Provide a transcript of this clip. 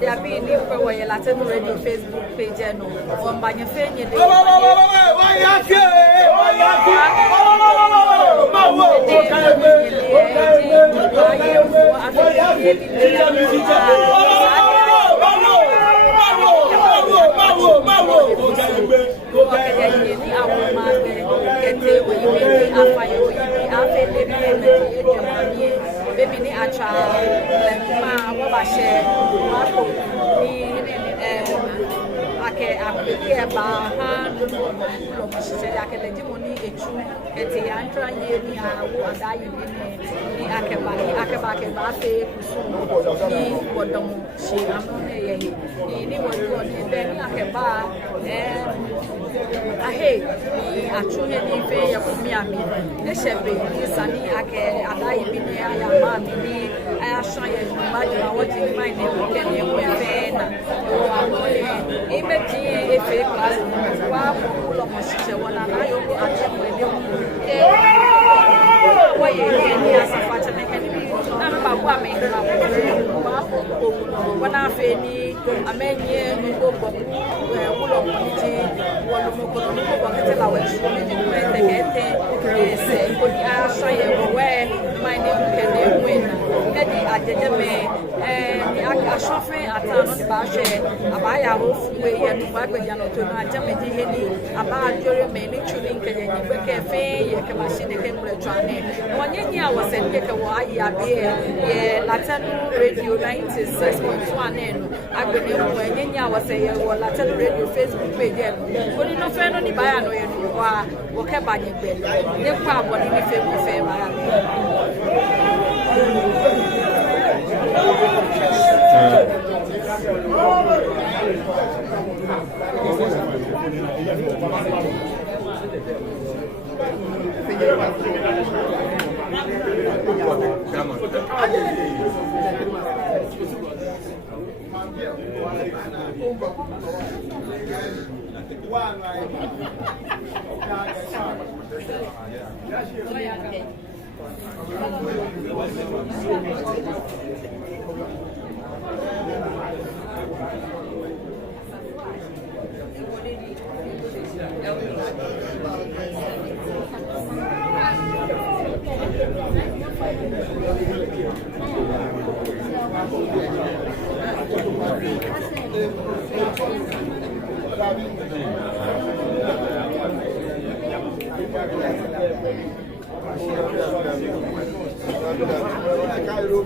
they are being in for a Latin radio Facebook page and on by your friend. Baby ni acha ma wo ba share wa ko ni ake apeke ba ha lo mo se ya ke le di mo ni echu ete ya ntra ye ni awo adayi ni ake ba fe kusu ni wodom shi amo ne ye ni wodo ni be ni ake ba ahe ni achu ne ni fe ya ko mi ami e shebe ni sani ake adayi bi ni aya ma mi ni aya shan ye ni ma di awo ti ni mai ni ke ni e we fe na o amole e ti efe class wa lo mo se wona na yo ko ati mo le o ye ni asafa cha me kan na ba kwa me na wa ko wona fe ni amenye no go go wo lo mo ti wo lo mo ko no ko ke la we so ni ni me te ke te se ko ni a so ye wo we my name ke ne win e di ajeje me ni aka shofe ata no ba she abaya wo fuwe ye no ba gbeja no to na jame di he ni aba adore me ni chuli nke ye ni be ke fe ye ke machine ke mure twane wonye ni a wo se ke ke wo ayi abi ye Latin radio 96.1 eno agbene wo enye ni a wo se ye wo Latin radio Facebook page eno oni no fe no ni ba ya no ye no wa wo ke ba nye gbe ne kwa abo ni Facebook fe ba ya Cairo.